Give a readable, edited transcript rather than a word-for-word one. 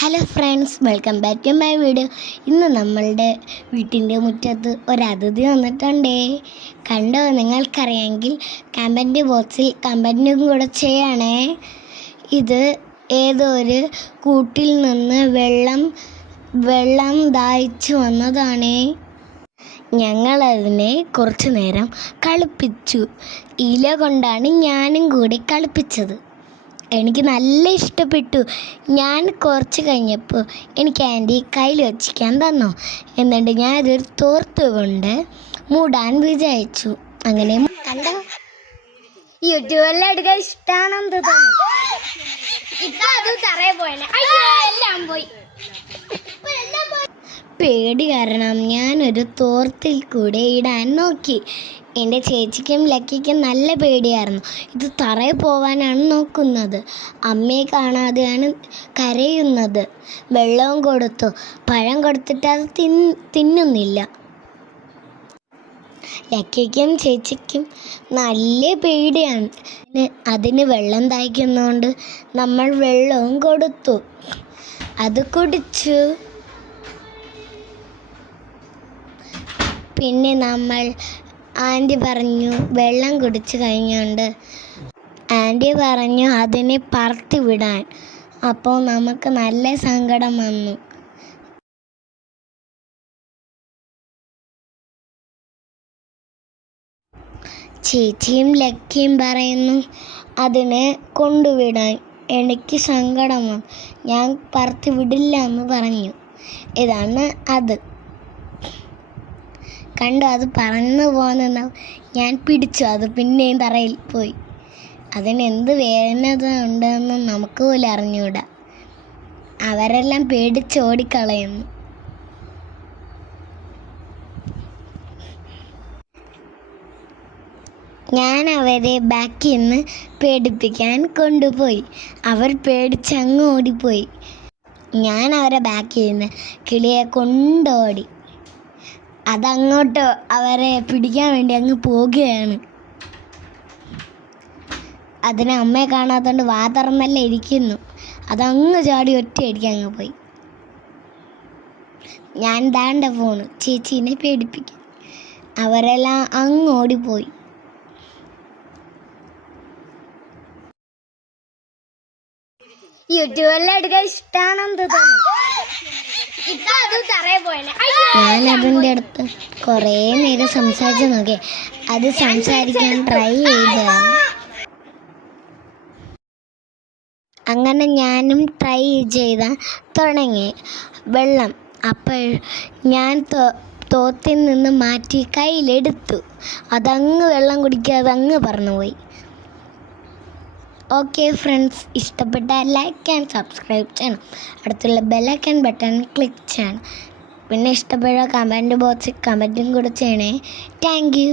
Hello friends, welcome back to my video. ഇന്ന് നമ്മളുടെ വീട്ടിൻ്റെ മുറ്റത്ത് ഒരതിഥി വന്നിട്ടുണ്ടേ. കണ്ടോ? നിങ്ങൾക്കറിയാമെങ്കിൽ കമൻറ്റ് ബോക്സിൽ കമൻറ്റും കൂടെ ചെയ്യണേ. ഇത് ഏതോ ഒരു കൂട്ടിൽ നിന്ന് വെള്ളം ദാഹിച്ചു വന്നതാണേ. ഞങ്ങളതിനെ കുറച്ചു നേരം കളിപ്പിച്ചു. ഇല കൊണ്ടാണ് ഞാനും കൂടി കളിപ്പിച്ചത്. എനിക്ക് നല്ല ഇഷ്ടപ്പെട്ടു. ഞാൻ കുറച്ച് കഴിഞ്ഞപ്പോൾ എനിക്ക് ആൻറ്റി കയ്യിൽ വച്ചിക്കാൻ തന്നു. എന്നിട്ട് ഞാൻ അതൊരു തോർത്ത് കൊണ്ട് മൂടാൻ വിചാരിച്ചു. അങ്ങനെ കണ്ടോ, യൂട്യൂബെല്ലാം എടുക്കാൻ ഇഷ്ടമാണെന്ന് തോന്നുന്നു. ഇപ്പം അത് തറയെ പോയനെ, എല്ലാം പോയി. പേടി കാരണം ഞാനൊരു തോർത്തിൽ കൂടെ ഇടാൻ നോക്കി. എൻ്റെ ചേച്ചിക്കും ലക്കിക്കും നല്ല പേടിയായിരുന്നു. ഇത് തറയിൽ പോവാനാണ് നോക്കുന്നത്. അമ്മയെ കാണാതെയാണ് കരയുന്നത്. വെള്ളവും കൊടുത്തു, പഴം കൊടുത്തിട്ട് അത് തിന്നുന്നില്ല. ലക്കിക്കും ചേച്ചിക്കും നല്ല പേടിയാണ്. അതിന് വെള്ളം ദാഹിക്കുന്നതുകൊണ്ട് നമ്മൾ വെള്ളവും കൊടുത്തു. അത് കുടിച്ചു. പിന്നെ നമ്മൾ ആൻറ്റി പറഞ്ഞു വെള്ളം കുടിച്ച് കഴിഞ്ഞുകൊണ്ട് ആൻറ്റി പറഞ്ഞു അതിനെ പറത്തി വിടാൻ. അപ്പോൾ നമുക്ക് നല്ല സങ്കടം വന്നു. ചേച്ചിയും ലക്കിയും പറയുന്നു അതിനെ കൊണ്ടുവിടാൻ. എനിക്ക് സങ്കടം വന്നു, ഞാൻ പറത്തി വിടില്ല എന്ന് പറഞ്ഞു. ഇതാണ് അത്. കണ്ടു, അത് പറന്നു പോകുന്നുണ്ടാവും. ഞാൻ പിടിച്ചു, അത് പിന്നെയും തറയിൽ പോയി. അതിനെന്ത് വേദന ഉണ്ടെന്നും നമുക്ക് പോലും അറിഞ്ഞൂടാ. അവരെല്ലാം പേടിച്ചോടിക്കളയുന്നു. ഞാൻ അവരെ ബാക്കിൽ നിന്ന് പേടിപ്പിക്കാൻ കൊണ്ടുപോയി. അവർ പേടിച്ചങ്ങ് ഓടിപ്പോയി. ഞാൻ അവരെ ബാക്കിൽ നിന്ന് കിളിയെ കൊണ്ടോടി. അതങ്ങോട്ട് അവരെ പിടിക്കാൻ വേണ്ടി അങ്ങ് പോവുകയാണ്. അതിനെ അമ്മയെ കാണാത്തതുകൊണ്ട് വാ തുറന്നല്ലേ ഇരിക്കുന്നു. അതങ്ങ് ചാടി ഒറ്റയടിക്ക് അങ്ങ് പോയി. ഞാൻ ദാണ്ട ഫോണ് ചേച്ചീനെ പേടിപ്പിക്കും. അവരെല്ലാം അങ്ങ് ഓടിപ്പോയി. യൂട്യൂബെല്ലാം എടുക്കാൻ ഇഷ്ടമാണെന്ന് തോന്നുന്നു. ഞാൻ അതിൻ്റെ അടുത്ത് കുറേ നേരം സംസാരിച്ച് നോക്കി. അത് സംസാരിക്കാൻ ട്രൈ ചെയ്തതാണ്. അങ്ങനെ ഞാനും ട്രൈ ചെയ്താൽ തുടങ്ങി വെള്ളം. അപ്പോൾ ഞാൻ തോത്തിൽ നിന്ന് മാറ്റി കയ്യിലെടുത്തു. അതങ്ങ് വെള്ളം കുടിക്കാതെ അങ്ങ് പറന്നുപോയി. ഓക്കെ ഫ്രണ്ട്സ്, ഇഷ്ടപ്പെട്ടാൽ ലൈക്ക് ആൻഡ് സബ്സ്ക്രൈബ് ചെയ്യണം. അടുത്തുള്ള ബെല്ലൈക്കൺ ബട്ടൺ ക്ലിക്ക് ചെയ്യണം. പിന്നെ ഇഷ്ടപ്പെട്ട കമൻറ്റ് ബോക്സിൽ കമൻറ്റും കൂടെ ചെയ്യണേ. Thank you.